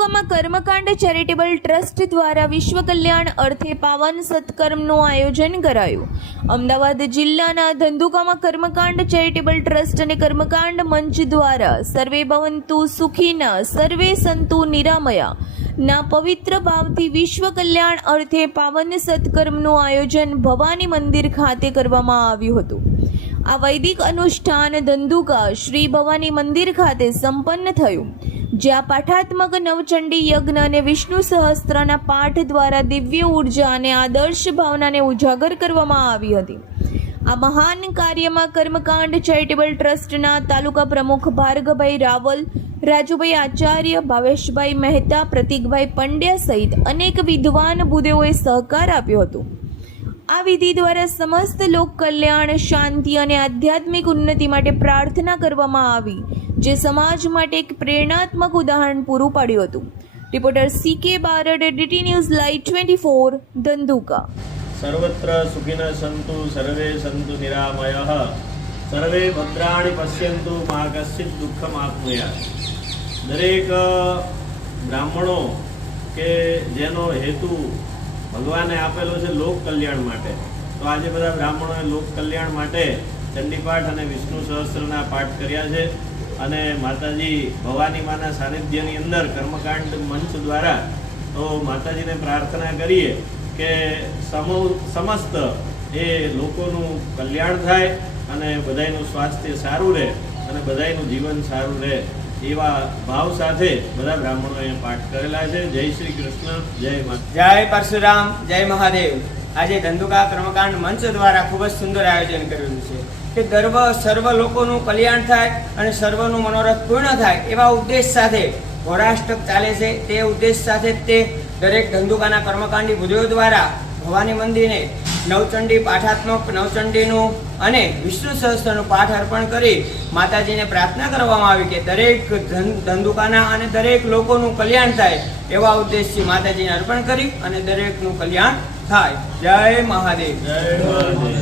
ધંધુકામાં કર્મકાંડ charitable trust દ્વારા વિશ્વ કલ્યાણ અર્થે પાવન સત્કર્મનું આયોજન કરાયું। અમદાવાદ જિલ્લાના ધંધુકામાં કર્મકાંડ ચેરિટેબલ ટ્રસ્ટ અને કર્મકાંડ મંચ દ્વારા સર્વે ભવંતુ સુખીના સર્વે સંતુ નિરામયા ના પવિત્ર ભાવથી વિશ્વ કલ્યાણ અર્થે પાવન સત્કર્મનું આયોજન ભવાની મંદિર ખાતે કરવામાં આવ્યું હતું। આ વૈદિક અનુષ્ઠાન ધંધુકા શ્રી ભવાની મંદિર ખાતે સંપન્ન થયું, જ્યાં પાઠાત્મક નવચંડી યજ્ઞ અને વિષ્ણુ સહસ્ત્રના પાઠ દ્વારા દિવ્ય ઉર્જા અને આદર્શ ભાવનાને ઉજાગર કરવામાં આવી હતી। આ મહાન કાર્યમાં કર્મકાંડ ચેરિટેબલ ટ્રસ્ટના તાલુકા પ્રમુખ ભાર્ગવભાઈ રાવલ, રાજુભાઈ આચાર્ય, ભાવેશભાઈ મહેતા, પ્રતીકભાઈ પંડ્યા સહિત અનેક વિદ્વાન ભૂદેવોએ સહકાર આપ્યો હતો। આ વિધિ દ્વારા સમસ્ત લોક કલ્યાણ, શાંતિ અને આધ્યાત્મિક ઉન્નતિ માટે પ્રાર્થના કરવામાં આવી, જે સમાજ માટે એક પ્રેરણાત્મક ઉદાહરણ પૂરું પાડ્યું હતું। Reporter CK Barad, DT news live 24, Dhandhuka. સર્વત્ર સુખિનઃ સંતુ સર્વે સંતુ નિરામયઃ સર્વે ભદ્રાણિ પશ્યન્તુ મા કશ્ચિત દુઃખમાપ્નુયાત। દરેક બ્રાહ્મણો કે જેનો હેતુ ભગવાને આપેલો છે લોક કલ્યાણ માટે, તો આજે બધા બ્રાહ્મણોએ લોક કલ્યાણ માટે ચંડીપાઠ અને વિષ્ણુ સહસ્ત્રના પાઠ કર્યા છે અને માતાજી ભવાની માના સાનિધ્યની અંદર કર્મકાંડ મંચ દ્વારા તો માતાજીને પ્રાર્થના કરીએ કે સમસ્ત એ લોકોનું કલ્યાણ થાય અને બધાયનું સ્વાસ્થ્ય સારું રહે અને બધાયનું જીવન સારું રહે, એવા ભાવ સાથે બધા બ્રાહ્મણોએ પાઠ કરેલા છે। જય શ્રી કૃષ્ણ, જય માતા, જય પરશુરામ, જય મહાદેવ। આજે ધંધુકા કર્મકાંડ મંચ દ્વારા ખૂબ જ સુંદર આયોજન કરેલું છે કે સર્વ લોકોનું કલ્યાણ થાય અને સર્વનું મનોરથ પૂર્ણ થાય એવા ઉદ્દેશ સાથે ઘોડાષ્ટક ચાલે છે। તે ઉદ્દેશ સાથે તે દરેક ધંધુકાના કર્મકાંડી ભૂદેવો દ્વારા ભવાની મંદિરને નવચંડી પાઠાત્મક નવચંડીનું અને વિષ્ણુ સહસ્ત્રનું પાઠ અર્પણ કરી માતાજીને પ્રાર્થના કરવામાં આવી કે દરેક ધંધુકાના અને દરેક લોકોનું કલ્યાણ થાય એવા ઉદ્દેશથી માતાજીને અર્પણ કરી અને દરેકનું કલ્યાણ થાય। જય મહાદેવ, જય મહાદેવ।